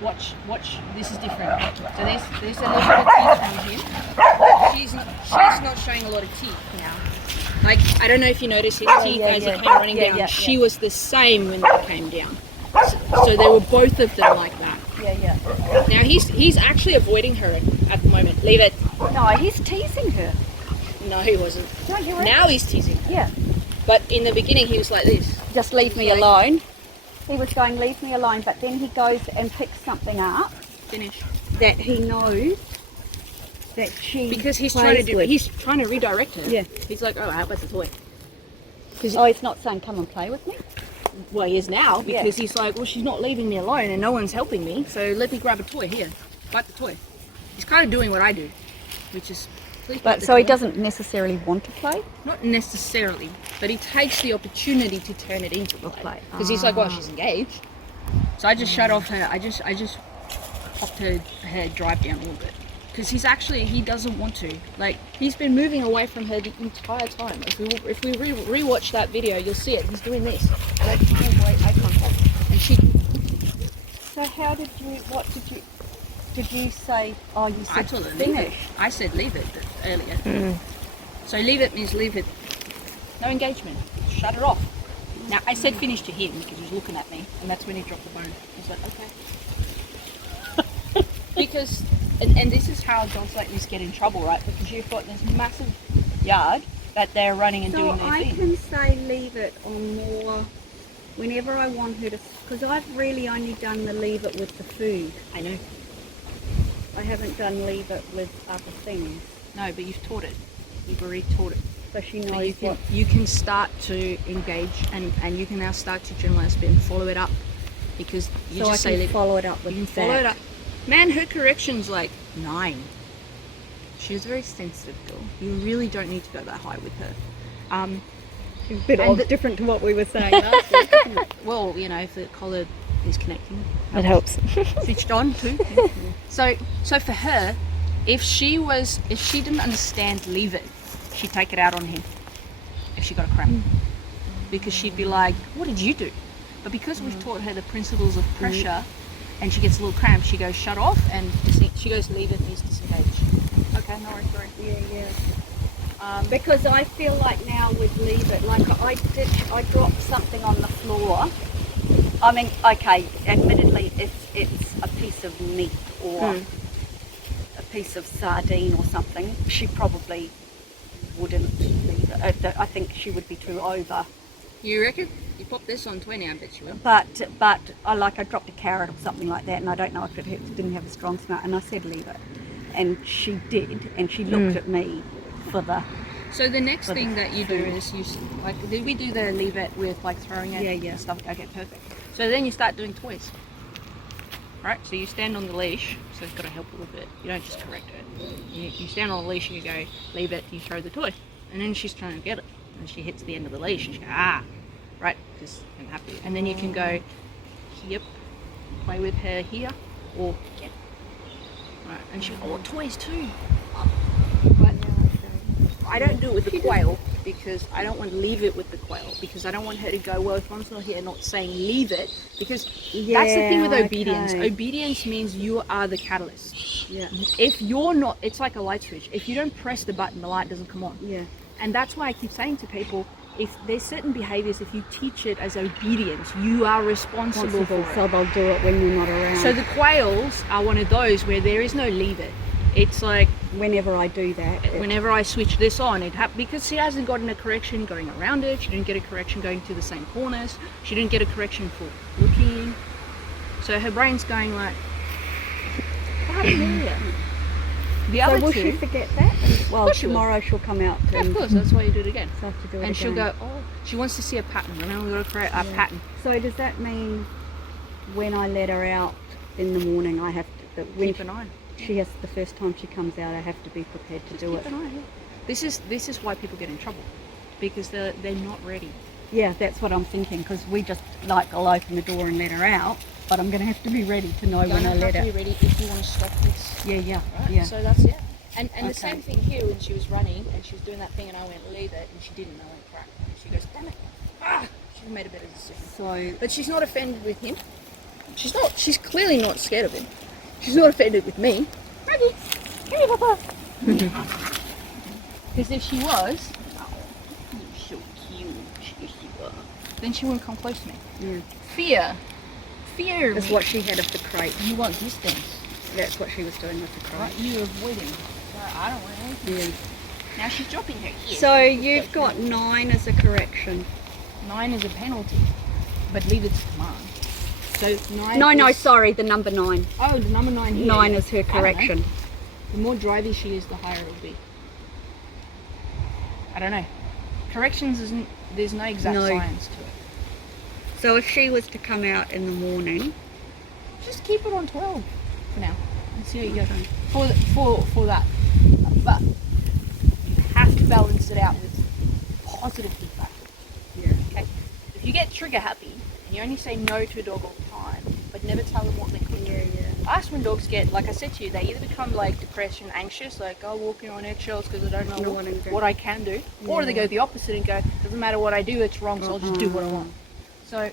Watch. This is different. So there's a little bit of teeth from him. She's not showing a lot of teeth now. Like, I don't know if you noticed his teeth as he came running down. She was the same when they came down. So they were both of them like that. Now he's actually avoiding her at the moment. Leave it. No, he's teasing her. No, he wasn't. No, you're right. Now he's teasing her. Yeah. But in the beginning he was like this. Just leave me alone. He was going, leave me alone, but then he goes and picks something up. Finish. That he knows that she because he's plays trying to redirect her. Yeah. He's like, oh, how about the toy? Oh, he's not saying come and play with me? Well, he is now because he's like, well, she's not leaving me alone and no one's helping me, so let me grab a toy here. Bite the toy. He's kind of doing what I do, which is please bite the so toy. he doesn't necessarily want to play? Not necessarily, but he takes the opportunity to turn it into play. Because he's like, well, she's engaged. So I just shut off her, I just popped her drive down a little bit. Because he doesn't want to. Like, he's been moving away from her the entire time. If we rewatch that video, you'll see it. He's doing this. Eye contact. And she... So did you say, oh, you said I told her, finish. leave it. I said leave it earlier. So leave it means leave it. No engagement. Shut it off. Now, I said finish to him because he was looking at me. And that's when he dropped the bone. I was like, okay. Because... And this is how dogs like this get in trouble, right? Because you've got this massive yard that they're running and doing their thing. So I can say leave it on more whenever I want her to, because I've really only done the leave it with the food. I know. I haven't done leave it with other things. No, but you've taught it. You've already taught it. So she knows you can start to engage and you can now start to generalize a bit and follow it up. Because you just say follow it up with you can follow it up. Man, her correction's like 9. She's a very sensitive girl. You really don't need to go that high with her. A bit different to what we were saying last week. Well, you know, if the collar is connecting. It helps. Switched on too. So for her, if she didn't understand leave it, she'd take it out on him if she got a cramp. Because she'd be like, what did you do? But because we've taught her the principles of pressure, and she gets a little cramp, she goes shut off, and she goes leave it, means disengage. Okay, no worries, sorry. Yeah. Because I feel like now with leave it, like I dropped something on the floor. I mean, okay, admittedly it's a piece of meat or a piece of sardine or something. She probably wouldn't leave it. I think she would be too over. You reckon? You pop this on 20, I bet you will. But I dropped a carrot or something like that, and I don't know if it didn't have a strong smell, and I said leave it, and she did, and she looked at me for the. So the next thing that you do is we do the leave it with like throwing it and stuff. Okay, perfect. So then you start doing toys. Right, so you stand on the leash, so it's got to help a little bit. You don't just correct her. You stand on the leash and you go leave it, you throw the toy, and then she's trying to get it, and she hits the end of the leash and she goes right, because I'm happy. And then you can go, yep, play with her here, or yep. Right, and she goes, oh, toys too. But I don't do it with the quail because I don't want to leave it with the quail because I don't want her to go, well, if Mom's not here, not saying leave it, because that's the thing with obedience. Okay. Obedience means you are the catalyst. Yeah. If you're not, it's like a light switch. If you don't press the button, the light doesn't come on. Yeah. And that's why I keep saying to people, if there's certain behaviors, if you teach it as obedience, you are responsible for it. So they'll do it when you're not around. So the quails are one of those where there is no leave it. It's like whenever I do that, whenever I switch this on, because she hasn't gotten a correction going around it. She didn't get a correction going to the same corners. She didn't get a correction for looking. So her brain's going like, the other will two, she forget that? Well, tomorrow she'll come out. Yeah, of course, that's why you do it again. So I have to do it and again. She'll go, oh, she wants to see a pattern. Remember, we've got to create a pattern. So does that mean when I let her out in the morning, I have to keep an eye? She has the first time she comes out, I have to be prepared to do it. Keep an eye. Yeah. This is why people get in trouble, because they're not ready. Yeah, that's what I'm thinking. Because we just I'll open the door and let her out, but I'm going to have to be ready to know when I let her. You have to be ready if you want to stop this. Yeah. Right? Yeah. So that's it. And the same thing here when she was running and she was doing that thing and I went leave it and she didn't. I went crack. And she goes damn it. She made a better decision. So, but she's not offended with him. She's not. She's clearly not scared of him. She's not offended with me. Maggie, come here, Papa. Because if she was, oh, you're so cute. Yes, you are. Then she wouldn't come close to me. Yeah. Fear. That's what she had of the crate. You want distance. That's what she was doing with the crate. Right, you're avoiding. I don't want anything. Yeah. Now she's dropping her ear. So you've got 9 as a correction. 9 is a penalty, but leave it to command. So 9. No, sorry, the number 9. Oh, the number 9 here. 9 is her correction. The more drivey she is, the higher it will be. I don't know. Corrections isn't. There's no exact science to it. So if she was to come out in the morning, Just keep it on 12 for now and see how you go. For that, but you have to balance it out with positive feedback. yeah, Okay. If you get trigger happy and you only say no to a dog all the time, but never tell them what they could do. I ask when dogs get, like I said to you, they either become like depressed and anxious, like walking on eggshells because I don't know what I can do, or they go the opposite and go, doesn't matter what I do, it's wrong, so I'll just do what I want. So